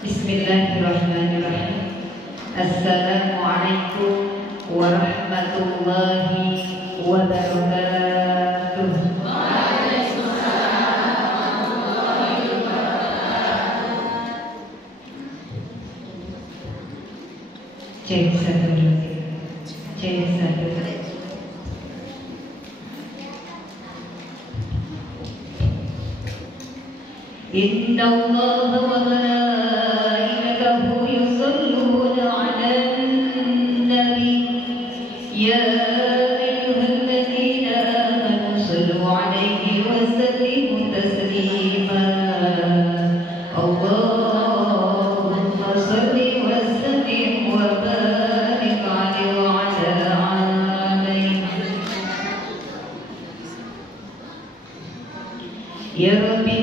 Bismillahirrahmanirrahim. Assalamualaikum warahmatullahi wabarakatuh. Cek satu, cek satu. Inna Allah wa malaikatahu yusalluna 'alan nabi ya ayyuhalladzina amanu sallu 'alaihi wa sallimu taslima. Allahumma salli wa sallim wa barik 'alaihi wa 'ala alihi. Ya Rabbi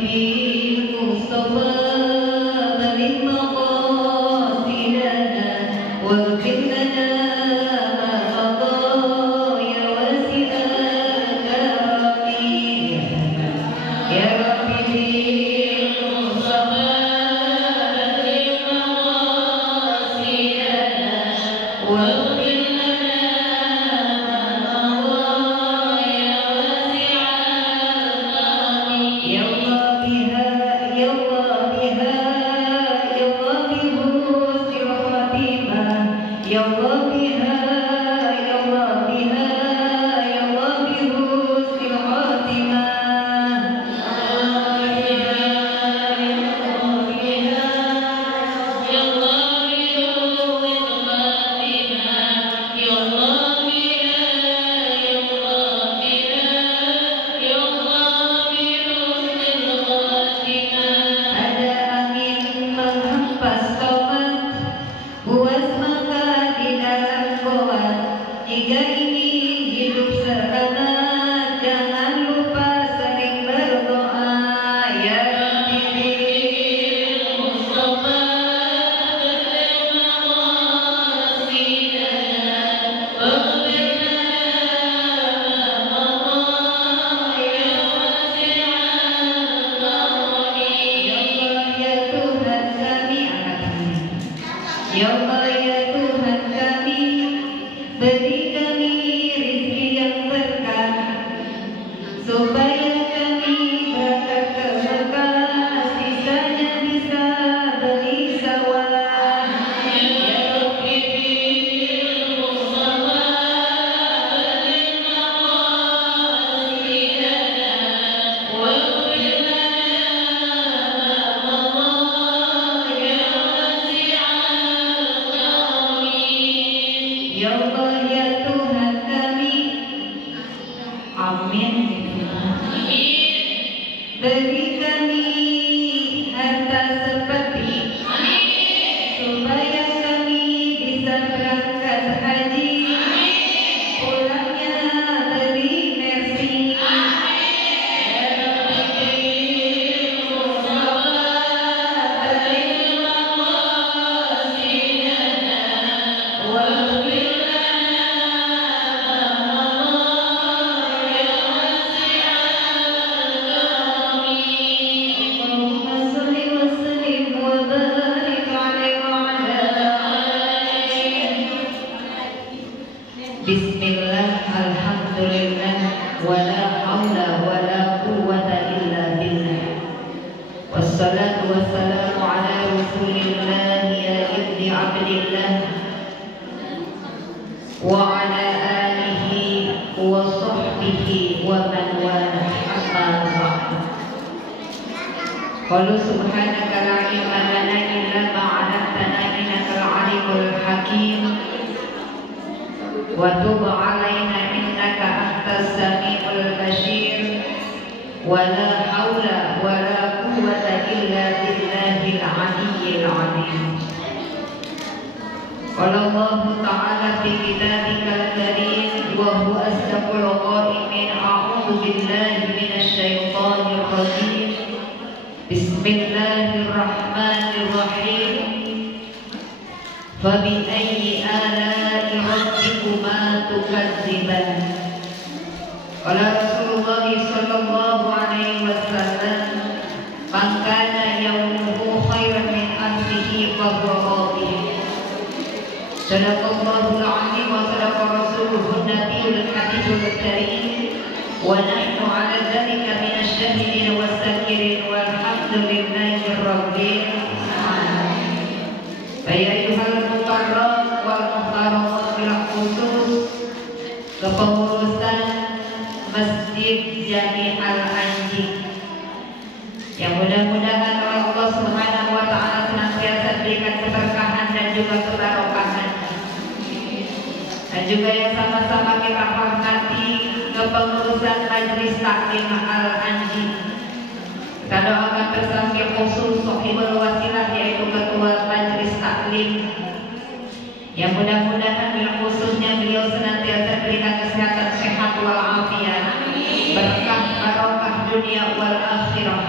Qalu subhanaka la ilma lana illa ma 'allamtana innakal 'alimul hakim wa tub 'alaina innaka antas samiul basyir wa la haula wa la quwwata illa billahil 'aliyyil 'azim. Qala Allah ta'ala fi kitabikal karim wa huwa asdaqul qaimin a'udzu billahi minasy syaithanir rajim. Bismillahirrahmanirrahim. Fabi'ayyi ala'i rabbikuma tukadziban. Qala Rasulullah sallallahu alaihi wasallam, man kana yawmuhu khairan min amrihi الله وراضيه. صدق الله العظيم وصدق رسوله النبي الحبيب الكريم ونحن على ذلك من الشاهدين والذاكرين والحمد لله رب العالمين. فيا أيها المكرم والمكرمات بالخصوص kepengurusan Masjid Jami Al-Anji yang mudah-mudahan oleh Allah Subhanahu wa taala senantiasa diberikan keberkahan dan juga kebarokahan. Dan juga yang sama-sama kita hormati kepengurusan Majelis Taklim Al-Anji. Kita doakan bersama khusus sahibul wasilah yaitu ketua Majelis Taklim yang mudah-mudahan bila khususnya beliau senantiasa diberikan kesehatan sehat walafiat, berkah barokah dunia wal akhirah.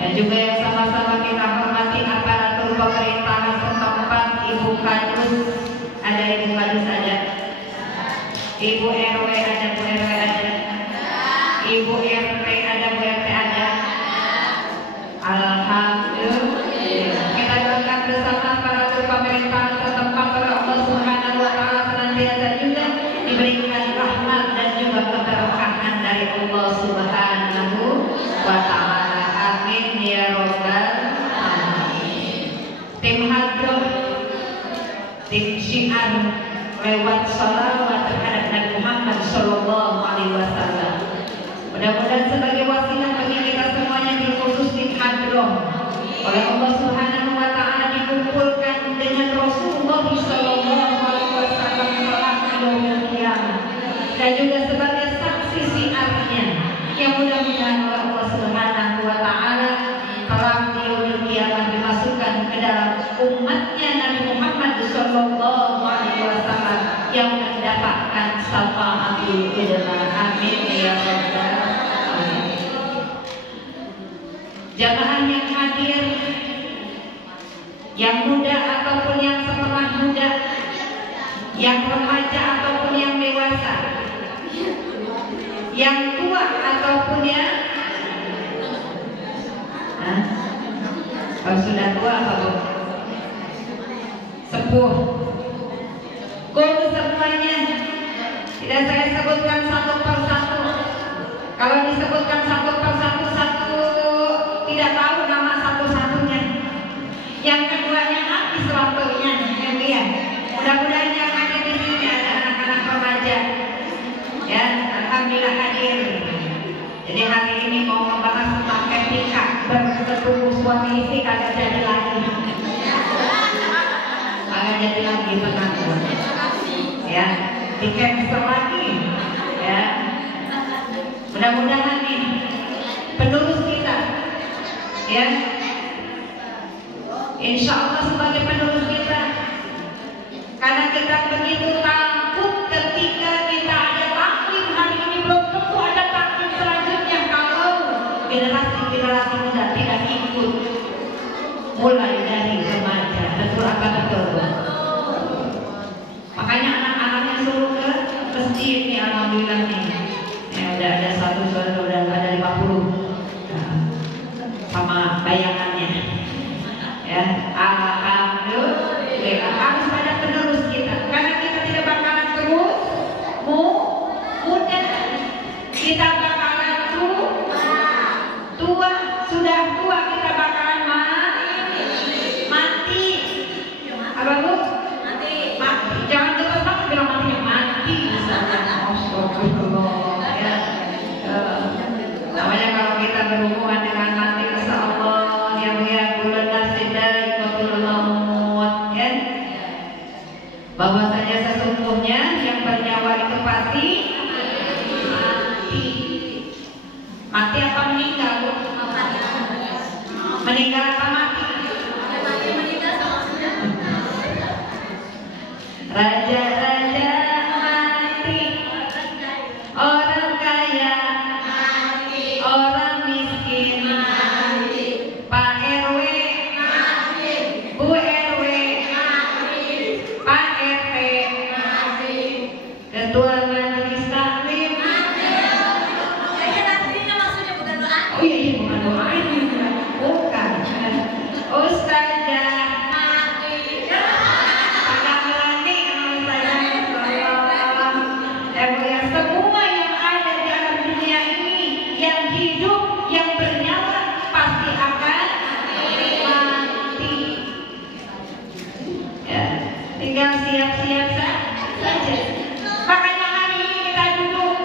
Dan juga yang sama-sama kita hormati aparatur pemerintahan setempat, Ibu Kadus, ada Ibu Kadus ada, Ibu RW ada, Bu RW ada, Ibu RT ada, Bu RT ada. Alhamdulillah. Kita doakan bersama aparatur pemerintahan setempat oleh Allah Subhanahu wa taala senantiasa juga diberikan rahmat dan juga keberkahan dari Allah Subhanahu wa taala. Amin ya rabbal alamin. Tim hadroh, tim syiar lewat salawat terhadap Nabi Muhammad sallallahu alaihi wasallam. Mudah-mudahan sebagai wasilah bagi kita semuanya dikhusus tim hadroh oleh Allah Subhanahu wa taala dikumpulkan dengan Rasulullah sallallahu alaihi wasallam kelak di yaumil qiyamah dan juga sebagai saksi syiarnya yang mudah-mudahan oleh Allah Subhanahu wa taala kelak di yaumil qiyamah dimasukkan ke dalam umatnya Nabi Muhammad sallallahu alaihi wasallam yang mendapatkan syafaatul udhma. Amin ya rabbal alamin. Jamaah yang hadir, yang muda ataupun yang setengah muda, yang remaja ataupun yang dewasa, yang tua ataupun yang kalau sudah tua apa bu? Sepuh. Kul semuanya tidak saya sebutkan satu persatu. Kalau disebutkan satu persatu tidak tahu nama satu-satunya. Yang keduanya habis waktunya, yang lihat. Mudah-mudahan yang ada di sini ada anak-anak remaja. Ya, alhamdulillah hadir. Jadi hari ini mau membahas tentang etika bertemu suami istri kagak jadi lagi. Kagak jadi lagi tenang. Ya, di-cancel lagi. Ya. Mudah-mudahan nih penerus kita, ya, insya Allah sebagai penerus kita, karena kita begitu takut ketika kita ada taklim hari ini belum tentu ada taklim selanjutnya kalau generasi muda tidak ikut, mulai dari remaja. Betul apa betul? Makanya anak-anaknya suruh ke masjid nih, alhamdulillah nih. Udah ada satu suara, udah ada 50 sama bayangannya. Ya, alhamdulillah harus pada penerus kita, karena kita tidak bakalan terus muda, kita bakalan tua, sudah tua kita bakalan mati. Apa bu? Mati. Jangan cepat bilang mati, mati misalnya. Namanya kalau kita berhubungan dengan mati, insya Allah yang bulan nasidah ikotul maut, kan? Bahwasanya sesungguhnya yang bernyawa itu pasti mati. Mati apa meninggal? Meninggal apa mati? Raja-raja mati, orang kaya mati, orang miskin mati, Pak RW mati, Bu RW mati, Pak RT mati, Ketua Majelis Taklim mati. Kayaknya taklimnya maksudnya bukan doa. Oh iya, bukan doa ini, bukan. Ustazah bersiap-siap saja. Makanya hari ini kita duduk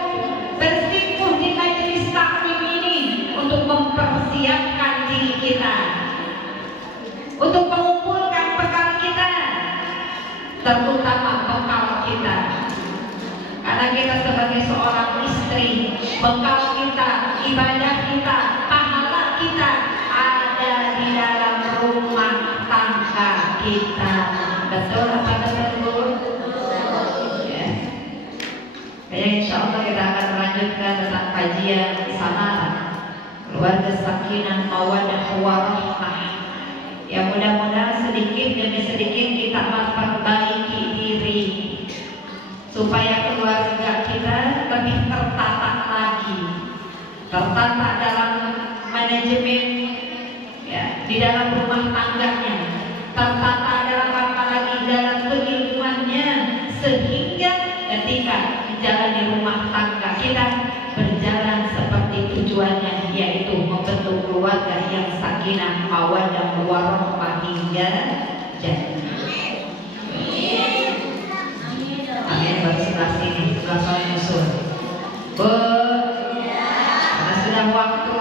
bersikuh di majelis taklim ini untuk mempersiapkan diri kita, untuk mengumpulkan bekal kita, terutama bekal kita. Karena kita sebagai seorang istri, bekal kita, ibadah kita, pahala kita ada di dalam rumah tangga kita. Betul apa betul? Ya. Kayaknya insya Allah kita akan melanjutkan tentang kajian samaran keluarga sakinah mawaddah warahmah. Ya, mudah-mudahan sedikit demi sedikit kita memperbaiki diri supaya keluarga kita lebih tertata lagi, tertata dalam manajemen, ya, di dalam rumah tangganya, tertata dalam apalagi dalam kehidupannya, sehingga ketika menjalani rumah tangga kita berjalan seperti tujuannya, yaitu membentuk keluarga yang sakinah mawaddah warahmah hingga jannah. Amin. Baru sebelah sini, sebelah soal musuh. Karena sudah waktu,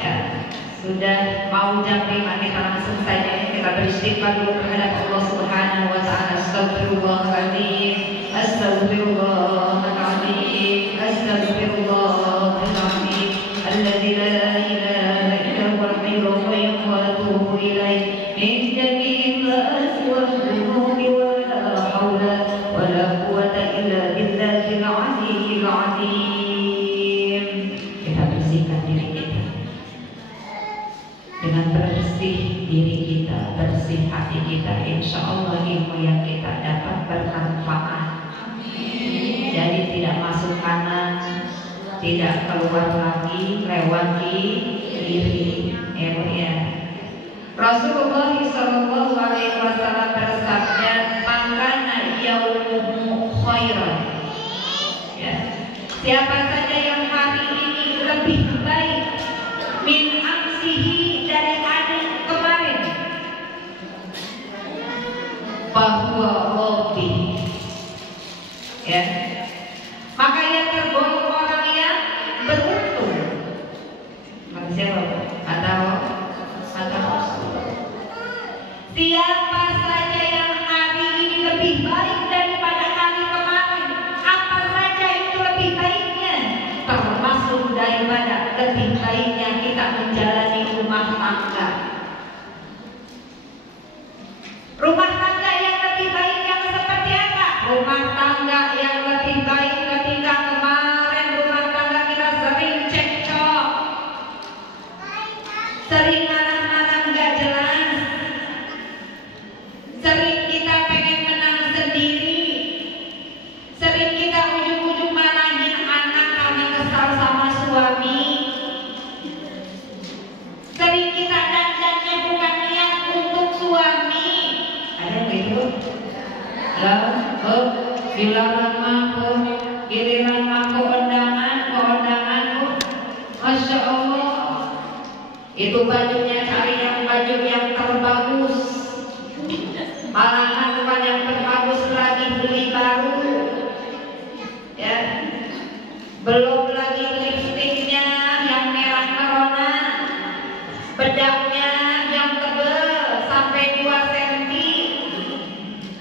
ya, sudah mau jam 5, kita langsung saja kita beristighfar dulu terhadap Allah Subhanahu wa taala. Astagfirullahaladzim, astagfirullahaladzim, astagfirullahaladzim. Alladzi la ilaha illa huwal hayyul qayyum wa atubu ilaih min jami'il aswa'i wa la haula wa la quwwata illa billahil aliyyil azim. Kita bersihkan diri kita. Dengan bersih diri kita, bersih hati kita, insya Allah ilmu yang kita dapat bermanfaat. Jadi tidak masuk kanan, tidak keluar lagi, lewati diri. Ya. Rasulullah Shallallahu Alaihi Wasallam bersabda, "Mangkana yaumuhu khairan." Ya. Siapa saja yang hari ini lebih baik min amsihi dari hari kemarin, bahwa Robi, ya, maka yang tergolong orang yang beruntung. Kata siapa? Kata Rasul. Siapa saja yang hari ini lebih baik daripada hari kemarin, apa saja itu lebih baiknya, termasuk daripada lebih baiknya kita menjalani rumah tangga. Rumah tangga yang lebih baik yang seperti apa? Rumah tangga yang lebih baik ketika kemarin rumah tangga kita sering cekcok, sering marah-marah gak jelas, sering kita pengen menang sendiri, sering kita ujung-ujung marahin anak karena kesal sama suami, sering kita dandannya bukan niat untuk suami. Ada yang gitu? Dilarang mabuk, giliran mabuk kondangan, Masya Allah. Itu bajunya cari yang baju yang terbagus, malahan bukan yang terbagus lagi beli baru, ya. Belum lagi lipstiknya yang merah merona, bedaknya yang tebal sampai 2 cm,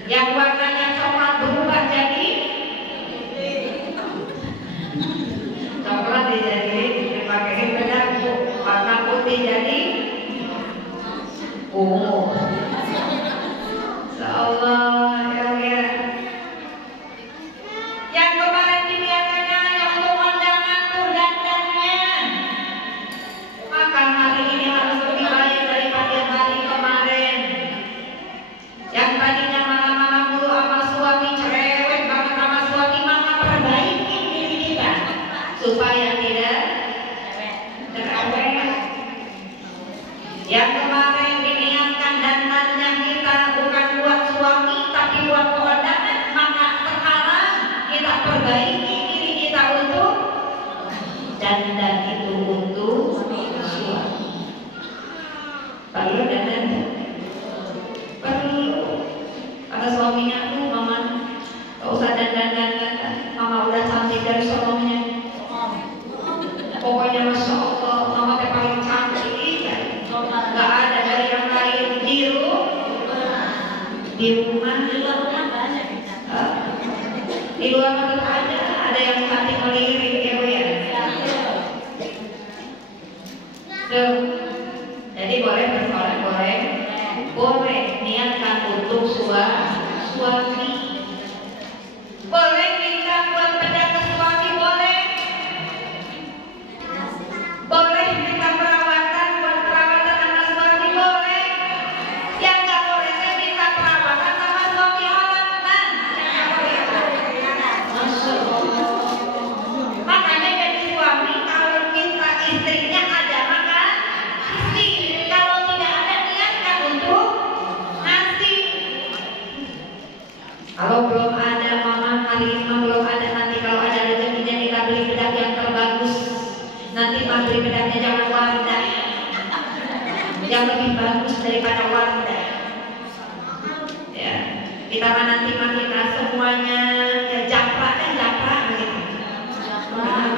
yang warnanya coklat berubah jadi coklat, jadi dipakai bedak, warna putih jadi ungu. Insyaallah, ya. Yang kemarin diniatkannya hanya untuk kondangan tuh dandannya, maka hari ini harus lebih baik daripada hari kemarin. Yang tadinya malam-malam dulu sama suami, cerewet banget sama suami, maka perbaiki diri kita supaya tidak cerewet. Yang kemarin diniatkan dandannya kita bukan buat suami tapi buat kondangan, maka sekarang kita perbaiki diri kita untuk dandan itu untuk suami. Perlu dandan? Perlu. Kata suaminya tuh, mama di rumah banyak. di luar tetap ada yang mati melirik ya Bu ya. Jadi boleh bersolat, boleh niatkan untuk suami, boleh minta buat pedang ke suami, boleh minta perawatan buat perawatan sama suami, boleh. Yang nggak boleh saya minta perawatan sama suami orang kan. Makanya jadi suami kalau minta istrinya ada maka istri, kalau tidak ada niatkan untuk ngasih. Kalau belum ada mama hari ini belum ada, nanti kalau ada rezekinya kita beli bedak yang terbagus. Nanti beli bedaknya jangan Wardah, yang lebih bagus daripada Wardah. Ya, kita nanti kita semuanya japra begitu.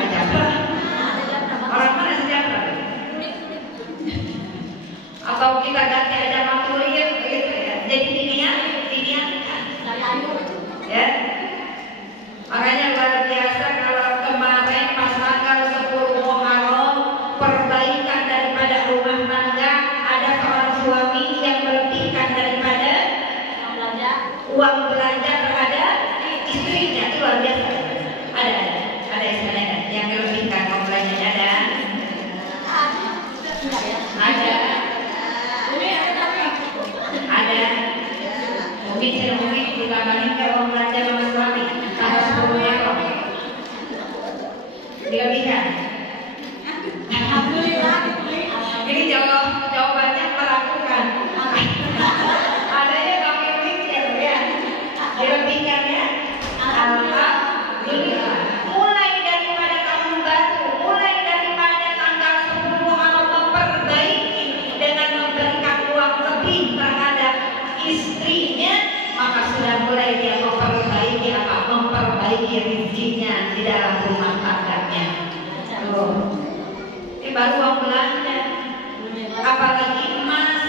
Japra. Orang mana sejahtera? Atau kita ganti ada makluriat begitu ya. Jadi dinian ya. Makanya luar biasa kalau kemarin pas tanggal 10 Muharram perbaikan daripada rumah tangga, ada seorang suami yang melebihkan daripada uang belanja terhadap istrinya. Itu luar biasa. Ada istilahnya yang melebihkan uang belanjanya ada mungkin ditambahin ke uang belanja sama suami tanggal 10 Muharram dilebihkan. Alhamdulillah. Ini jawabannya melakukan. Adanya kami mikir ya, dilebihkannya. Alhamdulillah. Mulai daripada tahun baru, mulai daripada tanggal 10 Muharram memperbaiki dengan memberikan uang lebih terhadap istrinya, maka sudah mulai dia memperbaiki rezekinya di dalam rumah tangganya. Ini baru uang belanja, apalagi emas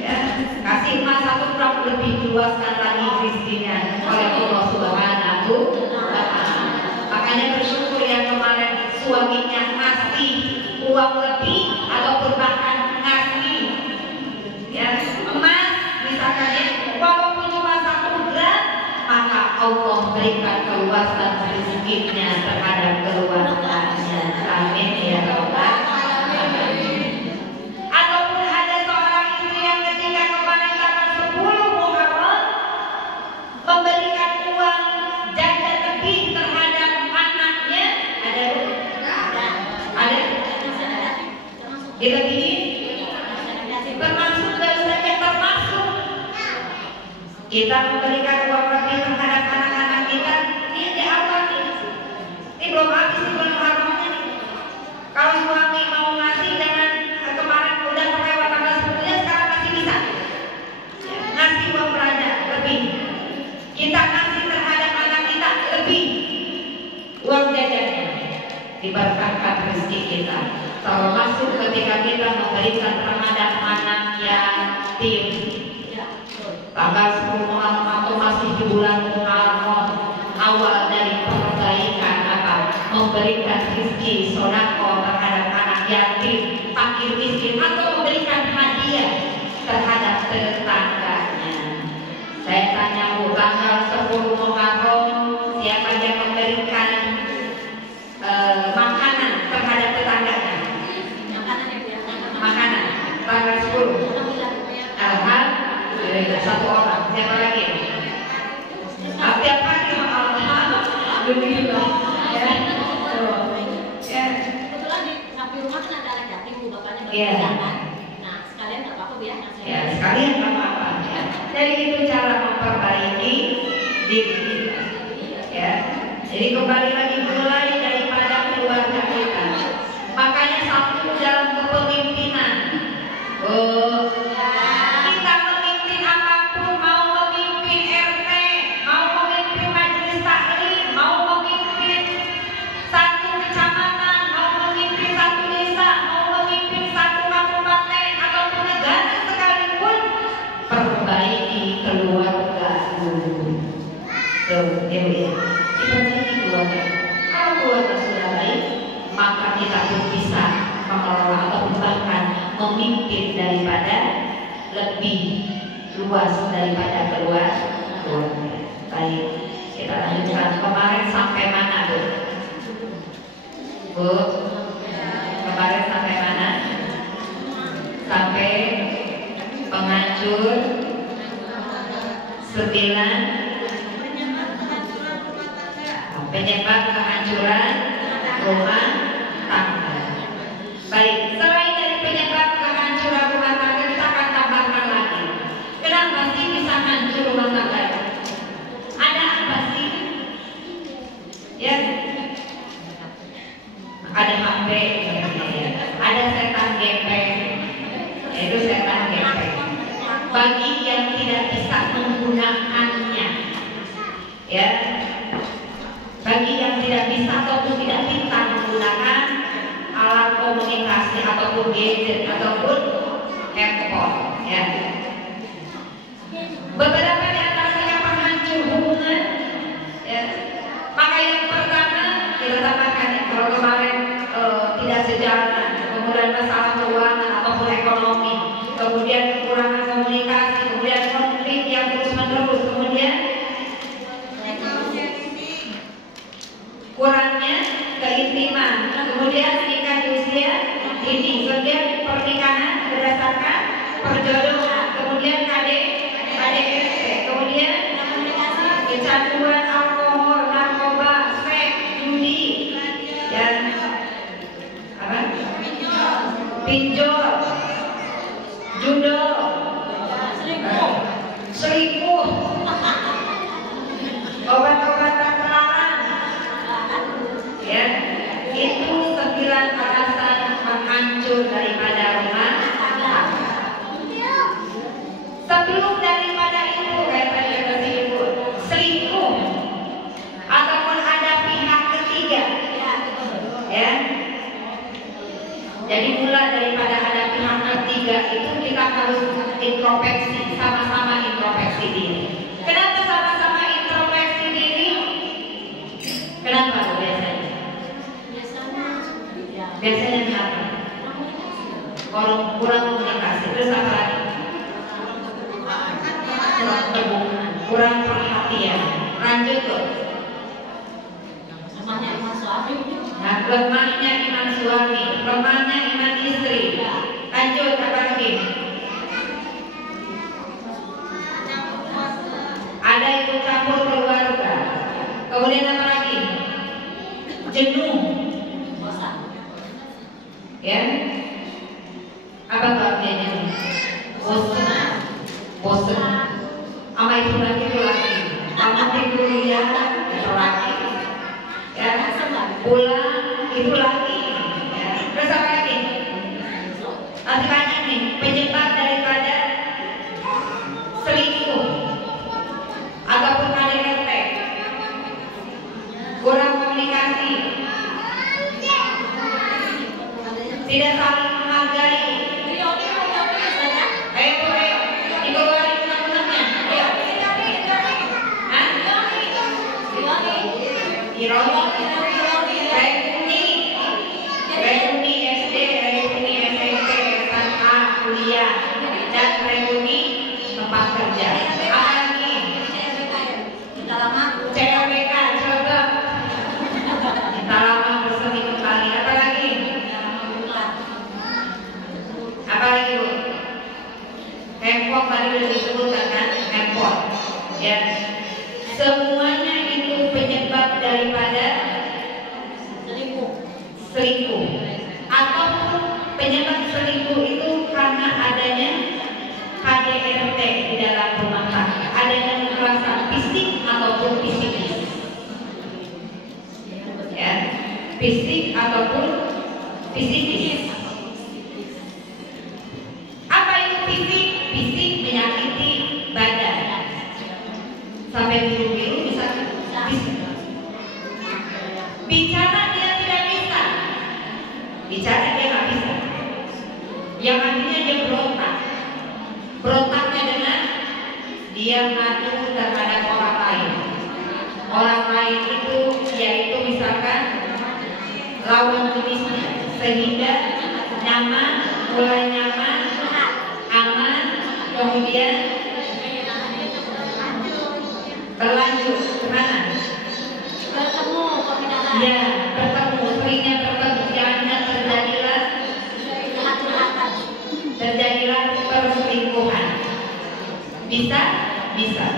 ya, kasih emas 1 gram lebih luaskan lagi rezekinya oleh Allah Subhanahu wa Ta'ala. Makanya bersyukur yang kemarin suaminya ngasih uang lebih ataupun bahkan ngasih ya emas misalkan ya, walaupun cuma 1 gram, maka Allah berikan keluasan rezekinya terhadap keluarganya. Amin ya Rabbal alamin. Ataupun ada seorang istri yang ketika kemarin tanggal 10 Muharram memberikan uang jajan lebih terhadap anaknya, ada dilebihin, termasuk kita memberikan uang lebih terhadap anak-anak kita. Ini di awal nih, ini belum habis nih bulan Muharramnya nih. Kalau suami mau ngasih dengan kemarin udah terlewat tanggal 10-nya, sekarang masih bisa ngasih uang belanja lebih. Kita ngasih terhadap anak kita lebih uang jajannya, diberkatkan rezeki kita. Termasuk ketika kita memberikan terhadap anak yatim. Tanggal 10 Muharram atau masih di bulan Muharram, awal dari perbaikan apa? Memberikan rezeki sedekah terhadap anak yatim, fakir miskin, atau memberikan hadiah terhadap tetangganya. Saya tanya Bu, tanggal 10 Muharram siapa yang memberikan makanan terhadap tetangganya? Makanan tanggal 10. Alhamdulillah, 1 orang. Siapa lagi? Tiap hari alhamdulillah. Kebetulan di samping rumah kan ada anak yatim, Bu, bapaknya bekerja kan. Nah, sekalian nggak apa-apa Bu ya. Ya, sekalian nggak apa-apa. Jadi itu cara memperbaiki diri kita. Ya. Jadi kembali lagi mulai daripada keluarga kita. Makanya satu dalam kepemimpinan. Kita memimpin apapun, mau memimpin RT, mau memimpin majelis taklim, mau memimpin satu kecamatan, mau memimpin satu desa, mau memimpin satu kabupaten ataupun negara sekalipun, perbaiki keluarga. Tuh, ya Bu ya. Diperbaiki keluarga. Kalau keluarga sudah baik, maka kita pun bisa mengelola atau bahkan memimpin daripada lebih luas daripada keluarga. Baik, kita lanjutkan. Kemarin sampai mana Bu? Bu, kemarin sampai mana? Sampai penghancur 9 penyebab kehancuran rumah tangga. Baik, selain dari penyebab kehancuran rumah tangga, kita akan tambahkan lagi. Kenapa sih bisa hancur rumah tangga? Ada apa sih? Ya, ada HP, ya. Ada setan gepeng, yaitu setan gepeng. Bagi yang tidak bisa menggunakannya, ya. Bagi yang tidak bisa ataupun tidak pintar menggunakan alat komunikasi ataupun gadget ataupun handphone, ya. Beberapa di antaranya penghancur hubungan, ya. Maka yang pertama kita tambahkan, kalau kemarin tidak sejalan, kemudian masalah keuangan ataupun ekonomi, kemudian kekurangan komunikasi, kemudian konflik yang terus menerus, kemudian kurangnya keintiman, kemudian menikah di usia dini, kemudian pernikahan berdasarkan perjodohan, kemudian KDRT, kemudian kecanduan alkohol, narkoba, seks, judi, dan apa? Pinjol, judo, selingkuh, obat-obatan terlarang. Ya, itu 9 alasan penghancur daripada rumah tangga. Sebelum daripada itu, kayak tadi kata Ibu, selingkuh ataupun ada pihak ketiga, ya. Jadi mulai daripada ada pihak ketiga itu kita harus introspeksi, sama-sama introspeksi diri. Kenapa sama-sama introspeksi diri? Kenapa biasanya? Biasanya kenapa? Kurang komunikasi. Terus apa lagi? Kurang terbuka, kurang perhatian. Lanjut tuh. Lemahnya iman suami. Nah, lemahnya iman suami, lemahnya iman istri. Lanjut apa lagi? Ada ikut campur keluarga. Kemudian apa lagi? Jenuh. Ya, apa tuh artinya? Bosan. Apa itu lagi? Kamu tidur ya, itu lagi. Ya, pulang itu lagi. Ya. Terus apa lagi? Nanti banyak nih penyebab daripada selingkuh ataupun KDRT, kurang komunikasi, tidak saling menghargai. Ayo, dikeluarin undang-undangnya. Ayo. Hah? Reuni SD, reuni SMP, SMA, kuliah, dan reuni tempat kerja. Apa lagi? CLBK, coba. Kita lama berseminggu kali. Apa lagi? Apa lagi Bu? Handphone tadi sudah disebutkan kan? Handphone. Ya. Semuanya itu penyebab daripada selingkuh. Ataupun penyebab selingkuh itu karena adanya KDRT di dalam rumah tangga, adanya kekerasan fisik ataupun psikis. Ya, fisik ataupun psikis. Apa itu fisik? Fisik menyakiti badan. Sampai biru-biru bisa. Bicara dia tidak bisa. Bicara dia nggak bisa. Yang artinya dia berontak. Berontaknya dengan dia ngadu terhadap orang lain. orang lain itu, yaitu misalkan lawan jenisnya, sehingga nyaman, mulai nyaman, aman, kemudian berlanjut kemana? Bertemu perbedaan. Ya, bertemu, seringnya bertemu, jangan terjadilah perselingkuhan. Bisa? Bisa.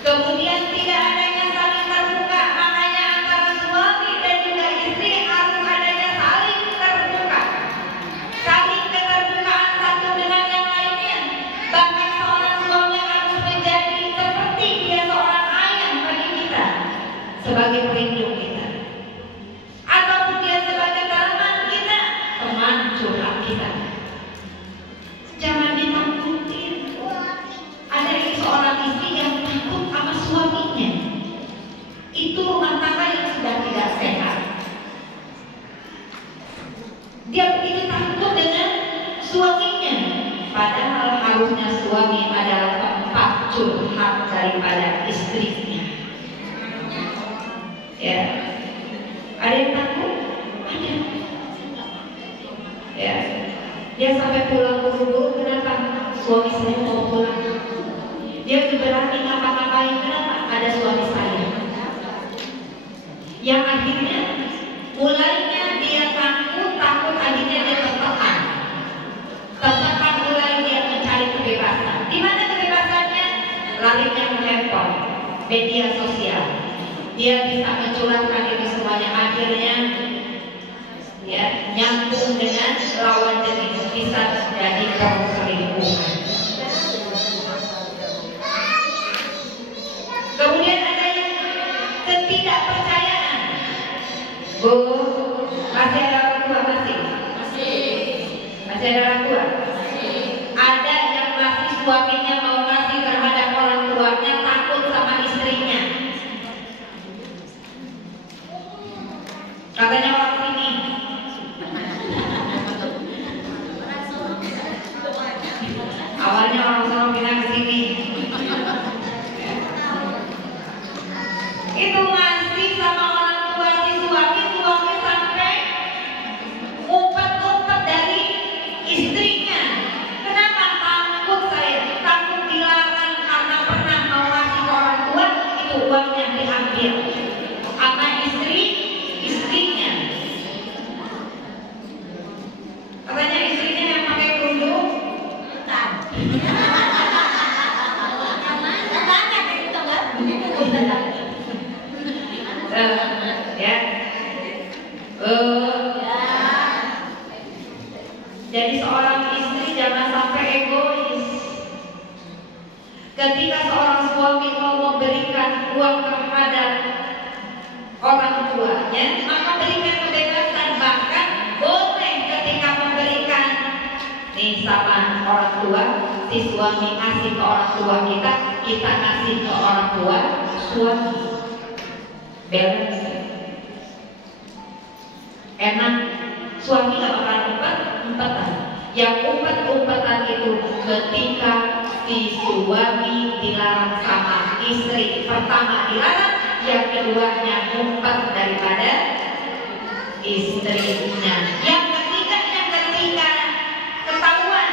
Kemudian tidak adanya saling terbuka, makanya antara suami dan juga istri harus adanya saling terbuka, saling keterbukaan satu dengan yang lainnya. Bahkan seorang suami harus menjadi seperti dia seorang ayah bagi kita, sebagai pelindung kita, ataupun dia sebagai teman kita, teman curhat kita. Jangan ditakutin. Ada seorang istri yang takut sama suaminya. Itu rumah tangga yang sudah tidak sehat. Dia begitu takut dengan suaminya, padahal harusnya suami adalah tempat curhat daripada istrinya. Ya, ada yang takut? Ada. Ya, dia sampai pulang buru-buru. Kenapa? Suami saya mau pulang. Dia berani ngapa-ngapain. Kenapa? Ada suami saya. Yang akhirnya mulainya dia takut akhirnya dia tertekan, mulai dia mencari kebebasan. Di mana kebebasannya? Larinya ke handphone, media sosial. Dia bisa mencurahkan ini semuanya, akhirnya ya nyambung dengan lawan jenis, bisa jadi perselingkuhan. Kemudian ada yang ketidakpercayaan. Bu, masih ada orang tua? Masih ada orang tua? Ada yang masih suaminya mau ngasih terhadap orang tuanya, takut sama istrinya. Katanya orang sini. Awalnya orang Solo pindah ke sini. Itu masih sama orang tua si suami sampai ngumpet-ngumpet dari istrinya. Kenapa? Takut saya, takut dilarang karena pernah mau ngasih ke orang tua, itu uangnya diambil sama istrinya. Katanya istrinya yang pakai kerudung. Jadi seorang istri jangan sampai egois. Ketika seorang suami mau memberikan uang terhadap orang tuanya, maka berikan kebebasan. Bahkan boleh ketika memberikan nih sama orang tua, si suami kasih ke orang tua kita kasih ke orang tua suami. Balance. Enak. Suami gak bakalan umpetan. Yang umpetan itu ketika si suami dilarang sama istri. Pertama dilarang, yang keduanya umpet daripada istrinya. Yang ketiganya ketika ketahuan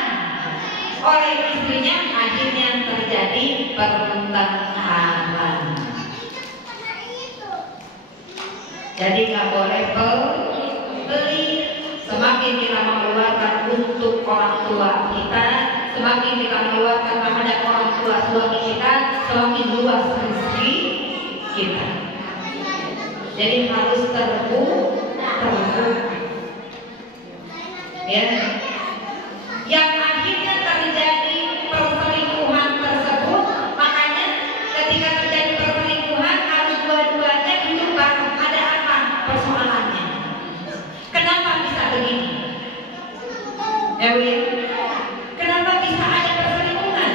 oleh istrinya, akhirnya terjadi pertengkaran. Jadi nggak boleh beli. Semakin kita mengeluarkan untuk orang tua kita, semakin kita mengeluarkan terhadap orang tua suami kita, semakin luas rezeki kita. Jadi harus terbuka. Ya. Yang akhirnya terjadi perselingkuhan tersebut, makanya ketika terjadi perselingkuhan harus dua-duanya duduk bareng. Ada apa persoalannya? Kenapa bisa begini? Kenapa bisa ada perselingkuhan?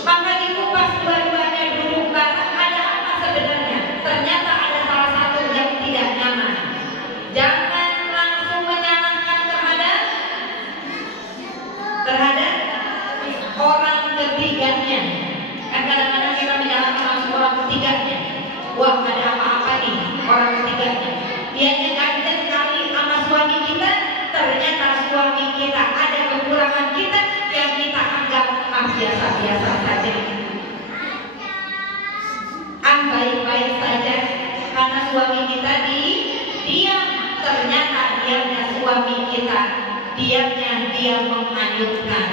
Maka dikupas dua-duanya duduk bareng. Ada apa sebenarnya? Ternyata ada salah satu yang tidak nyaman. Jangan langsung menyalahkan terhadap orang ketiganya. Kan kadang-kadang kita menyalahkan orang ketiga. biasa-biasa saja, baik-baik saja, karena suami kita diam, ternyata diamnya suami kita, diamnya dia menghanyutkan,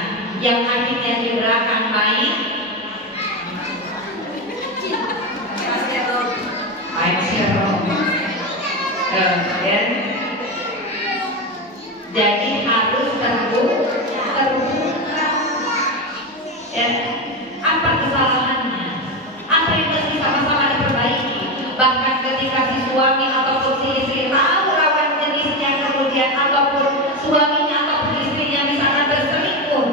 yang akhirnya di belakang baik jadi harus terbuka. Ya, apa kesalahannya? Apa yang mesti sama-sama diperbaiki? Bahkan ketika si suami ataupun si istri tahu lawan jenisnya, kemudian ataupun suaminya ataupun istrinya misalnya berselingkuh,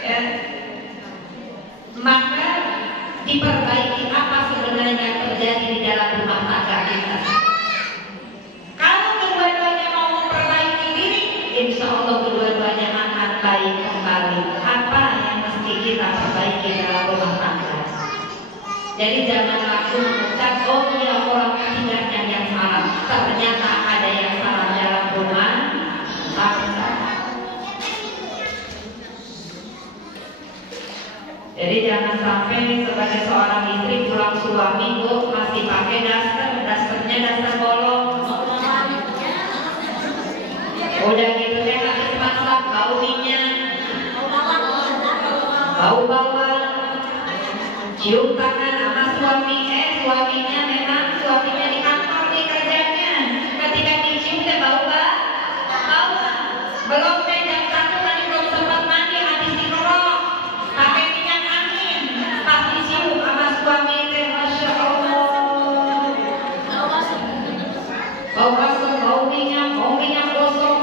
ya, maka diperbaiki apa sebenarnya terjadi di dalam rumah tangga kita. Kalau kedua-duanya mau memperbaiki diri, insya Allah kedua-duanya akan baik kembali. Apa yang mesti kita perbaiki dalam rumah tangga? Jadi jangan langsung mengucap, oh iya orang ketiganya yang salah. Ternyata ada yang salah dalam rumah tangga. Jadi jangan sampai sebagai seorang istri pulang suami kok masih pakai dasternya daster bolong. Udah gitu deh habis masak bau minyak, bau bawang, cium tangan sama suami. Suaminya memang suaminya di kantor nih kerjanya. Ketika dicium dia bau belum jam 1 tadi belum sempat mandi habis dikerok pakai minyak angin pas dicium sama suami teh, masya Allah, bau basah, bau minyak gosong.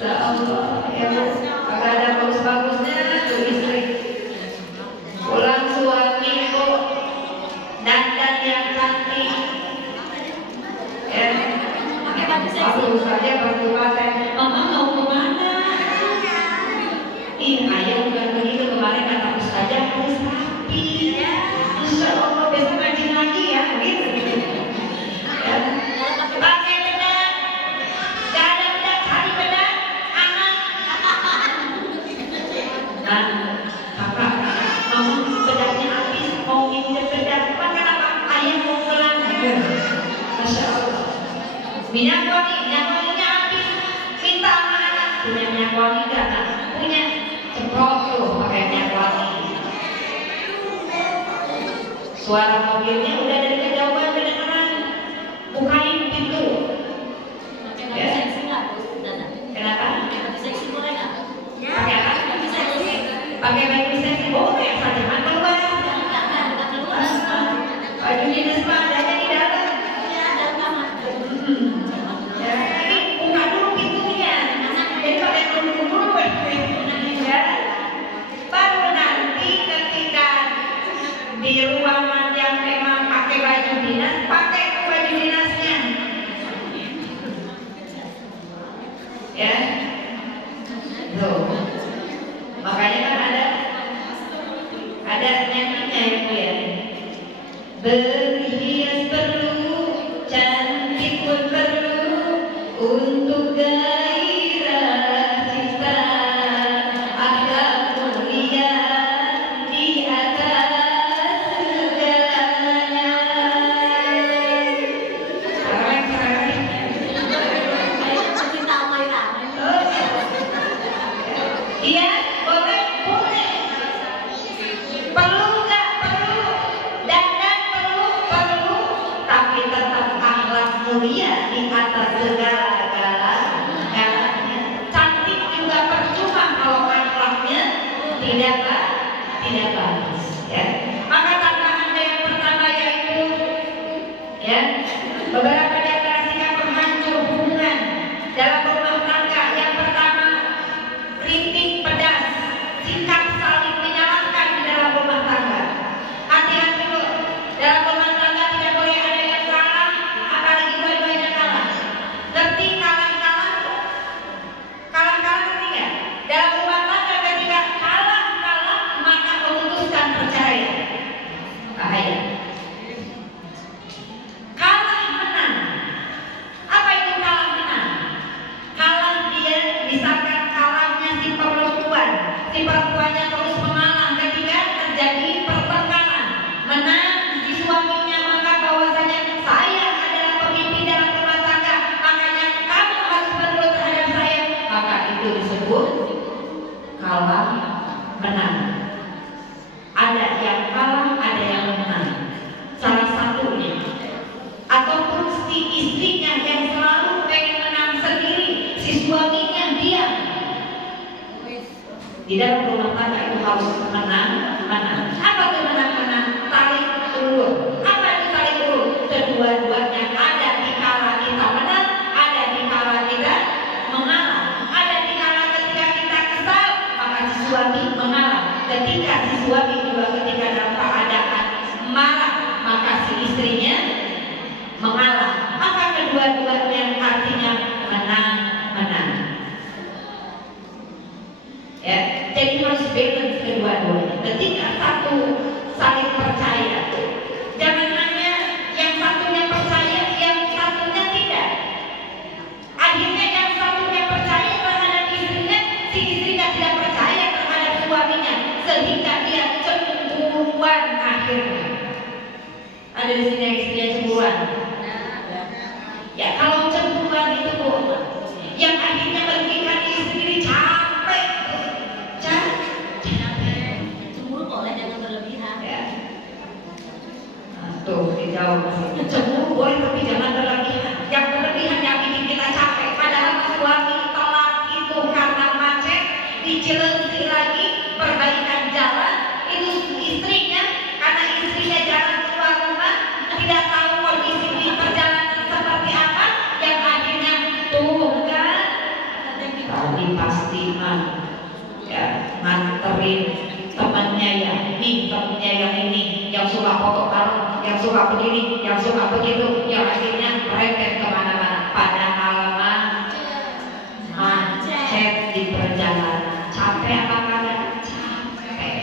Allah, ya Bu, agak ada bagus-bagusnya tuh istri. Pulang suami kok dandan yang cantik, ya. Aku saja berdua teh, mama mau kemana? Ih, ayah bukan begitu, kemarin kata Ustazah harus rapi. Insya Allah besok ngaji lagi ya, gitu. Ya. Pakai bedak, gak ada bedak, cari bedak, anak. Nah, kakak, mama bedaknya habis, mau minjem bedak. Kenapa? Ayah mau pulang. Masya Allah. Minyak wanginya habis, minta sama anak. Punya minyak wangi gak? Nah, punya, ceprot tuh pakai minyak wangi. Suara mobilnya udah dari kejauhan kedengeran, bukain pintu. Ya. Kenapa? Pakai apa? Pakai baju seksi, boleh saja keluar. Baju dinas adanya di dalam. Ya, ini buka dulu pintunya. Jadi pakai dulu, ya. Baru nanti ketika di ruangan yang memang pakai baju dinas, pakai baju dinasnya. Ya. Tuh. Makanya kan ada nyanyinya ya Bu ya. Berhias perlu, cantik pun perlu, untuk gairah kita, akhlak mulia di atas segalanya. Iya, boleh. Perlu nggak? Perlu. Dandan perlu. Tapi tetap akhlak mulia di atas segala-galanya. Di dalam rumah tangga itu harus menang. Apa itu menang? Saling ulur. Apa itu saling ulur? Kedua-duanya ada di kala kita menang, ada di kala kita mengalah. Ada di kala ketika kita kesal, maka si suami mengalah. Ketika si suami juga ketika dalam keadaan marah, maka si istrinya mengalah. Maka kedua-duanya artinya menang. Ya, jadi harus balance kedua-duanya. Ketika satu saling percaya, jangan hanya yang satunya percaya, yang satunya tidak. Akhirnya yang satunya percaya terhadap istrinya, si istrinya tidak percaya terhadap suaminya, sehingga dia cemburuan akhirnya. Ada di sini yang istrinya cemburuan. Ya, kalau cemburuan itu yang akhirnya merugikan istri, capek. Cemburu boleh, jangan berlebihan. Ya. Tuh, dijawab. Cemburu boleh tapi jangan berlebihan. Yang berlebihan yang bikin kita capek. Padahal suami telat itu karena macet, di Cilengsi lagi, perbaikan jalan. Itu istrinya, karena istrinya jalan keluar rumah, tidak tahu kondisi di perjalanan seperti apa, yang akhirnya tuh kan tadi pasti ya nganterin temannya ya, temannya yang ini, yang suka foto bareng, yang suka begini, yang suka begitu, yang akhirnya mereka kemana-mana. Padahal macet di perjalanan. Capek apa kagak? Capek.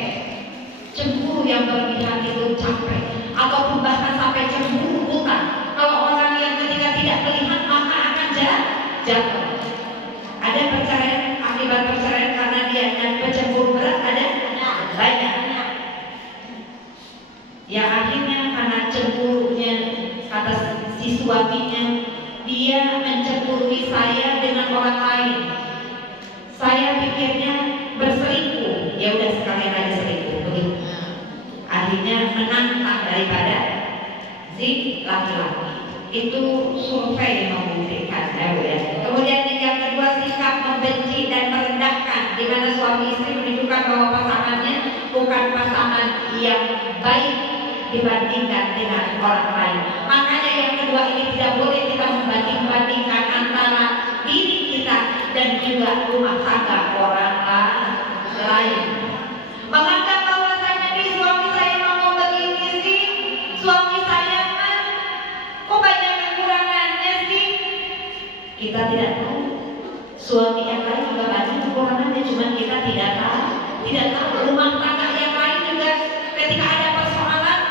Cemburu yang berlebihan itu capek, ataupun bahkan sampai cemburu buta. Kalau orang yang ketika tidak melihat maka akan jatuh. Ada perceraian, akibat perceraian karena dia pencemburu berat, ada banyak. Ya akhirnya karena cemburunya, kata si suaminya, dia mencemburui saya dengan orang lain. Saya pikirnya berselingkuh, ya udah sekalian aja selingkuh begitu. Akhirnya menantang daripada si laki-laki. Itu survei yang membuktikan, ya. Kemudian yang kedua, sikap membenci dan merendahkan, di mana suami istri menunjukkan bahwa pasangannya bukan pasangan yang baik dibandingkan dengan orang lain. Makanya yang kedua ini tidak boleh kita membanding-bandingkan antara diri kita dan juga rumah tangga orang lain. Menganggap bahwasanya di suami saya ngomong begini sih, suami saya mah kok banyak kekurangannya sih. Kita tidak tahu. Suami yang lain juga banyak kekurangannya, cuma kita tidak tahu. Tidak tahu. Rumah tangga yang lain juga ketika ada persoalan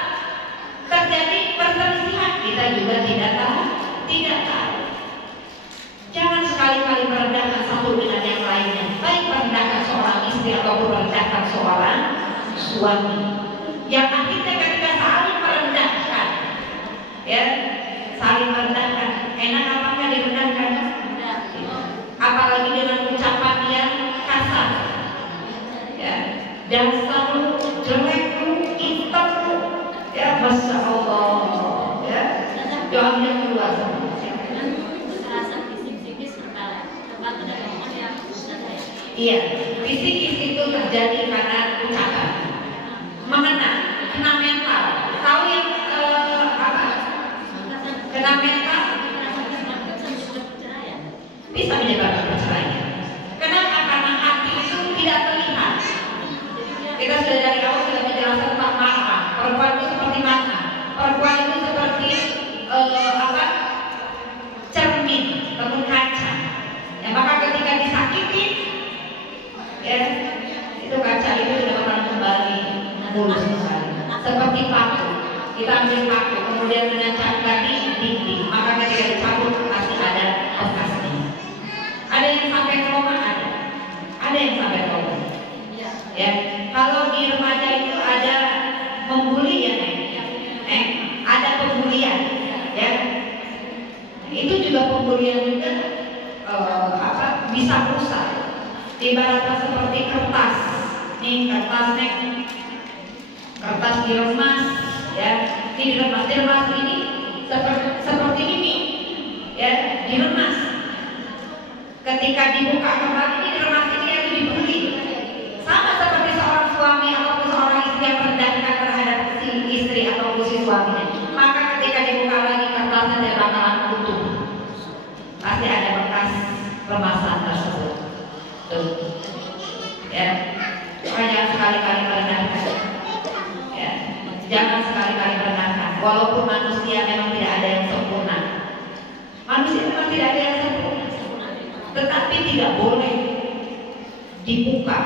terjadi perselisihan, kita juga tidak tahu. Tidak tahu. Jangan sekali-kali merendahkan satu dengan yang lainnya. Baik merendahkan seorang istri ataupun merendahkan seorang suami. Yang akhirnya ketika saling merendahkan, ya, saling merendahkan. Enak apa nggak direndahkan? Apalagi dengan ucapan yang kasar, ya, dasar lu, jelek lu, hitam lu, ya, masya Allah, ya, jangan yang keluar. Iya, fisikis itu terjadi karena ucapan. Mengena, kena mental. Tahu yang apa? Kena mental bisa menyebabkan perceraian. Kenapa? Karena hati itu tidak terlihat. Kita sudah dari awal sudah menjelaskan tentang mata. Perempuan itu seperti mata. Perempuan itu seperti apa? Cermin, ataupun kaca. Ya, maka ketika disakiti, ya, itu kaca itu sudah akan kembali mulus kembali. Seperti paku, kita ambil paku kemudian menancapkan di dinding, maka ketika dicabut pasti ada bekasnya. Ada yang sampai trauma, ada yang sampai trauma. Ya, kalau di remaja itu ada membuli ya, ada pembulian, ya. Itu juga pembulian juga apa? Bisa rusak. Ibaratnya seperti kertas. Nih kertasnya, kertas diremas, ya. Diremas ini seperti ini, ya, diremas. Ketika dibuka kembali ini diremas ini itu dibuli. Tuh. Ya, makanya sekali-kali merendahkan. Ya, jangan sekali-kali merendahkan. Walaupun manusia memang tidak ada yang sempurna. Manusia memang tidak ada yang sempurna. Tetapi tidak boleh dibuka,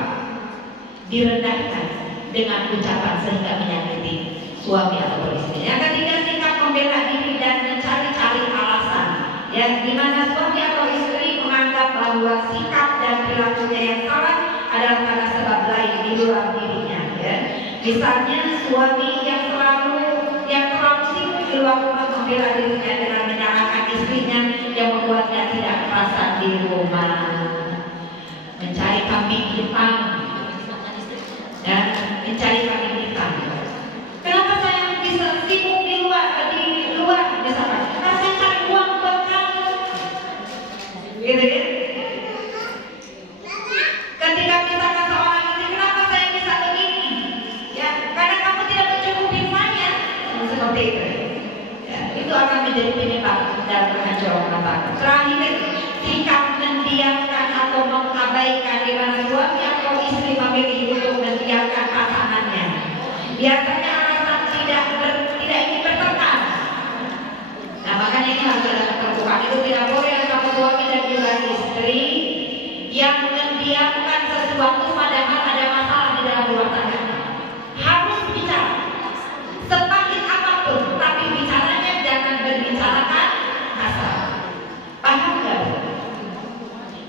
direndahkan dengan ucapan sehingga menyakiti suami atau istri. Yang ketiga, sikap membela diri dan mencari-cari alasan. Ya, di mana suami atau istri menganggap bahwa sikap dan perilakunya yang salah adalah karena sebab lain di luar dirinya. Ya. Misalnya suami yang terlalu sibuk di luar rumah membela dirinya dengan menyalahkan istrinya yang membuatnya tidak merasa di rumah, mencari kambing hitam, dan mencari kambing hitam. Kenapa saya bisa sibuk di luar misalkan? Karena saya cari uang buat kamu, gitu ya. Ketika misalkan seorang istri, kenapa saya bisa begini? Ya, karena kamu tidak mencukupi saya, seperti itu. Ya, itu akan menjadi penyebab dan kehancuran rumah tangga. Terakhir, sikap mendiamkan atau mengabaikan di mana suami atau istri memilih untuk mendiamkan pasangannya. Biasanya alasan tidak ingin bertengkar. Nah, makanya ini harus ada keterbukaan. Itu tidak boleh antara suami dan juga istri yang mendiamkan sesuatu padahal ada masalah di dalam rumah tangga. Harus bicara sepahit apapun, tapi bicaranya jangan berbicara kasar. Paham nggak?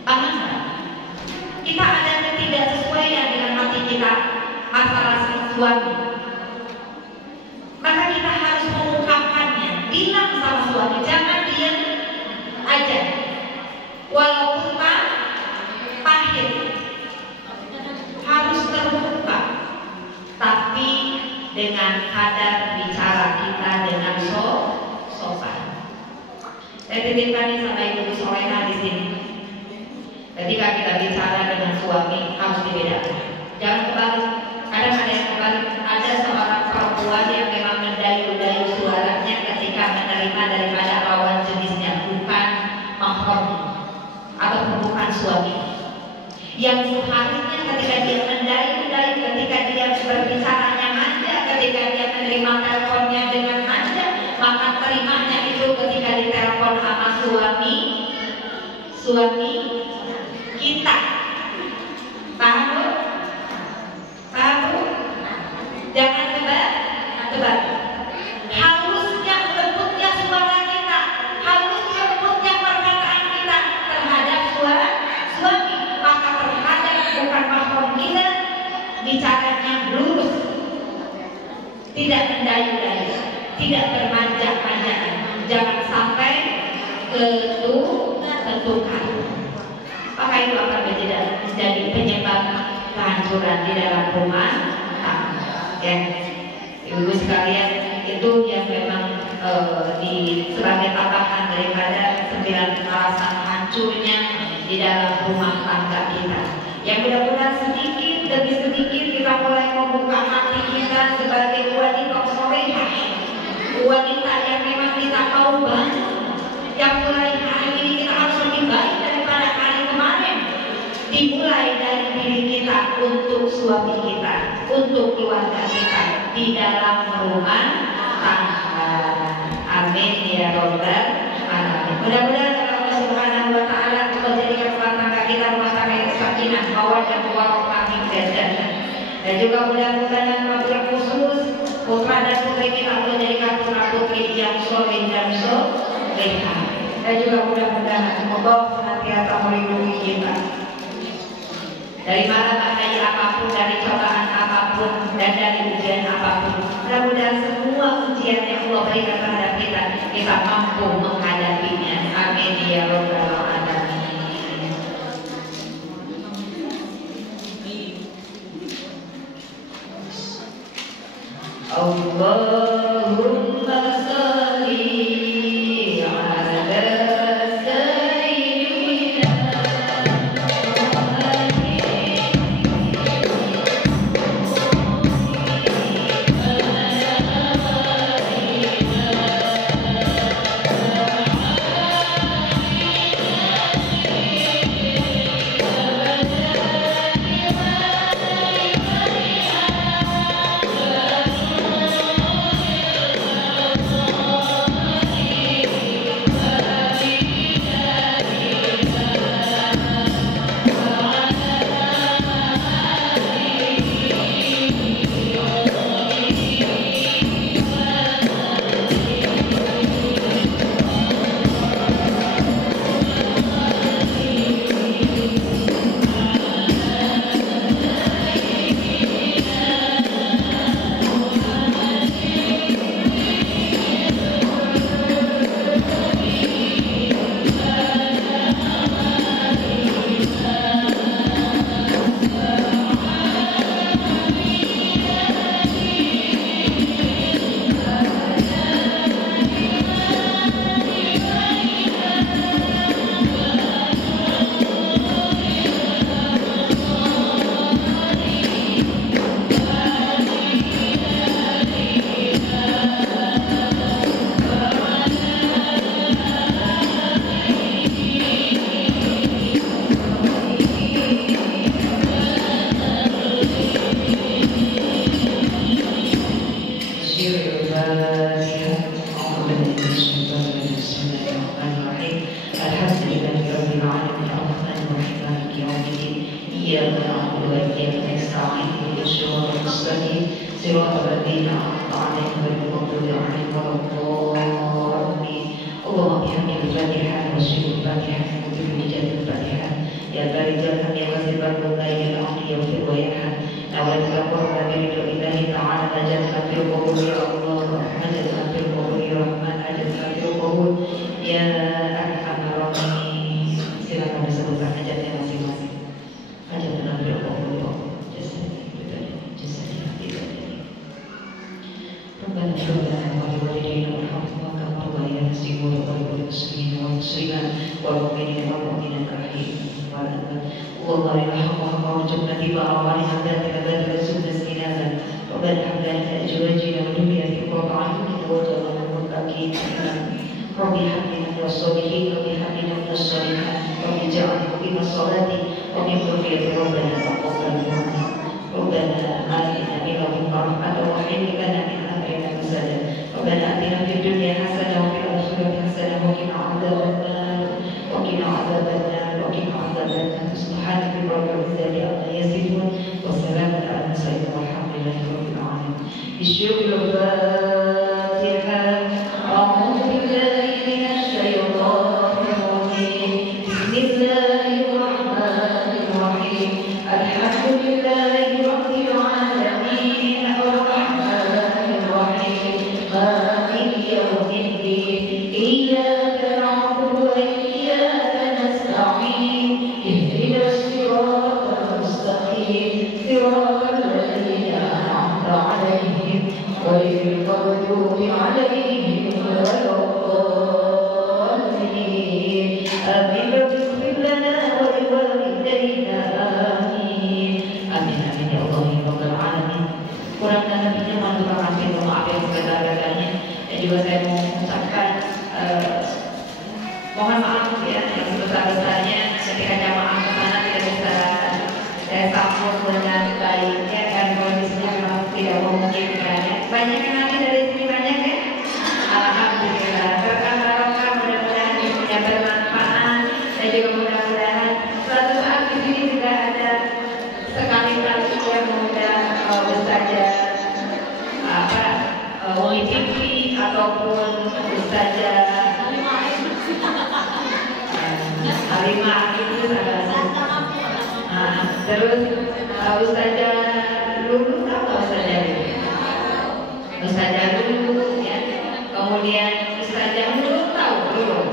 Paham nggak? Kita ada ketidaksesuaian dengan hati kita masalah suami, maka kita harus mengungkapkannya. Bilang sama suami, jangan diam aja, walaupun pahit, harus terbuka, tapi dengan kadar bicara kita dengan sopan. Saya titipkan ini sama Ibu Soleha di sini. Ketika kita bicara dengan suami harus dibedakan. Jangan kebalik. Kadang ada yang kebalik. Ada seorang perempuan yang memang mendayu-dayu suaranya ketika menerima daripada lawan jenisnya, bukan mahram atau bukan suami. Yang seharusnya ketika dia mendayu-dayu, ketika dia berbicaranya manja, ketika dia menerima teleponnya dengan manja, maka terimanya itu ketika ditelepon sama suami kita. Paham bu? Paham bu? Jangan tebak. Halusnya lembutnya suara kita, halusnya lembutnya perkataan kita terhadap suami, maka terhadap bukan mahram kita bicaranya lurus, tidak mendayu-dayu, tidak bermanja-manjaan. Jangan sampai ketukan. Maka itu akan menjadi penyebab kehancuran di dalam rumah tangga. Ya, ibu sekalian, itu yang memang sebagai tambahan daripada 9 alasan hancurnya di dalam rumah tangga kita. Yang mudah-mudahan sedikit demi sedikit kita mulai membuka hati kita sebagai wanita solehah, wanita yang memang kita tahu banget, yang mulai hari ini kita harus lebih baik daripada hari kemarin. Dimulai dari diri kita untuk suami kita, untuk keluarga kita di dalam rumah tangga. Amin ya rabbal alamin. Mudah-mudahan Allah Subhanahu wa taala menjadikan rumah tangga kita yang sakinah, mawaddah, warahmah, dan juga mudah-mudahan wabil khusus putra dan putri kita menjadikan putra putri yang soleh dan solehah. Dan juga mudah-mudahan Allah senantiasa melindungi kita dari mara bahaya apapun, dari cobaan apapun, dan dari ujian apapun. Mudah-mudahan semua ujian yang Allah berikan terhadap kita mampu menghadapinya. Amin ya rabbal alamin. Allahumma sholli ala sayyidina Muhammad. إياك نعبد وإياك نستعين اهدنا الصراط المستقيم صراط الذين أنعمت عليهم غير المغضوب عليهم ولا الضالين. اللهم بحمد الفاتحة وسر الفاتحة وكتب نجاة الفاتحة يا بارك الحمد يا غزير الله يا العلي يغفر ويرحم نويت القرب برضا الله تعالى أجلنا في القبور يا الله أجلنا في القبور يا رحمن أجلنا في القبور يا أرحم الراحمين. Silakan disebutkan hajatnya masing-masing. Hajatnya fi القبور يا الله جسدنا بدني ربنا اغفر لنا ولوالدينا وارحمهما كما ربيانا صغارا وللمسلمين والمسلمات والمؤمنين والمؤمنات الأحياء والأموات. اللهم أرنا الحق حقا وارزقنا اتباعه وأرنا الباطل باطلا وارزقنا اجتنابه. ربنا هب لنا من أزواجنا وذرياتنا قرة أعين واجعلنا للمتقين إماما. رب هب لنا من الصالحين رب هب لنا من الصالحات رب اجعلنا مقيم الصلاة ومن ذرية ربنا تقبل منا. ربنا آتنا من لدنك رحمة وهيئ لنا من أمرنا رشدا. ربنا آتنا في الدنيا حسنة وفي الآخرة حسنة وقنا عذاب النار وقنا عذاب النار وقنا عذاب النار. سبحانك رب العزة عما يصفون وسلام على المرسلين والحمد لله رب العالمين. الشكر الفاتحة. أعوذ بالله من الشيطان الرجيم. بسم الله الرحمن الرحيم. الحمد لله رب العالمين الرحمن الرحيم مالك يوم الدين إياك نعبد وإياك نستعين اهدنا الصراط المستقيم صراط الذين أنعمت عليهم غير المغضوب عليهم ولا الضالين. آمين. رب اغفر لنا ولوالدينا آمين. Amin amin ya Allah ya Rabbal Alamin. Kurang dan lebihnya mohon maaf yang segala-galanya. Dan juga saya mau mengucapkan mohon maaf ya yang sebesar-besarnya ketika jamaah ke sana tidak bisa saya sambut dengan baik ya, dan kondisinya memang tidak memungkinkan ya. Banyak yang nanti dari sini banyak ya. Alhamdulillah. Berkah barokah, mudah-mudahan punya bermanfaat dan juga mudah-mudahan suatu saat di sini juga ada sekali-kali yang mudah bersaja TV ataupun bersaja Halimah itu terus Ustazah Lulu tahu Ustazah Lulu ya, kemudian Ustazah Lulu tahu belum?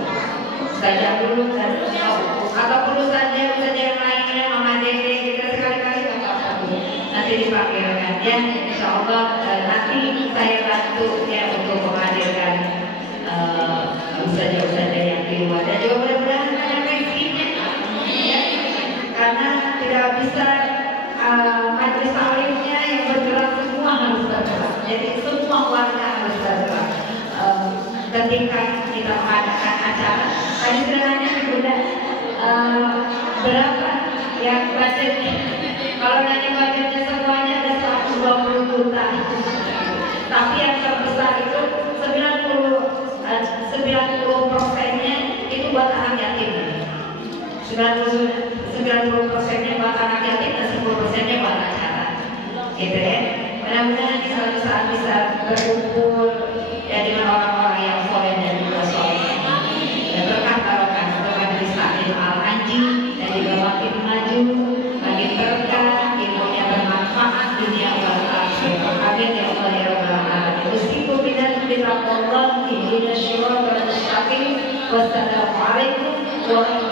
Ustazah Lulu kan tahu, ataupun Ustazah yang lainnya Mama Dede kita sekali-kali nanti dipanggilkan ya, insya Allah nanti saya bantu ya untuk menghadirkan Ustazah yang di luar dan juga mudah-mudahan ada rezekinya ya, karena tidak bisa majelis taklimnya yang bergerak semua harus bergerak, jadi semua warga harus bergerak. Ketika kita mengadakan acara tadi sebenarnya sudah berapa yang budgetnya? Kalau nanti budgetnya semuanya ada 120 juta, tapi yang terbesar itu 90%-nya itu buat anak yatim. 90%-nya buat anak yatim dan 10%-nya buat acara. Gitu ya. Mudah-mudahan suatu saat bisa berkumpul ya dengan orang-orang yang soleh dan juga soleh. Dan berkah barokah untuk majelis taklim Al-Haji dan juga makin maju, makin berkah, ilmunya bermanfaat dunia wal akhirah. Amin ya Allah ya Rabbal Alamin. Meskipun tidak Allah, ihdinas siratal mustaqim. Wassalamualaikum warahmatullahi wabarakatuh.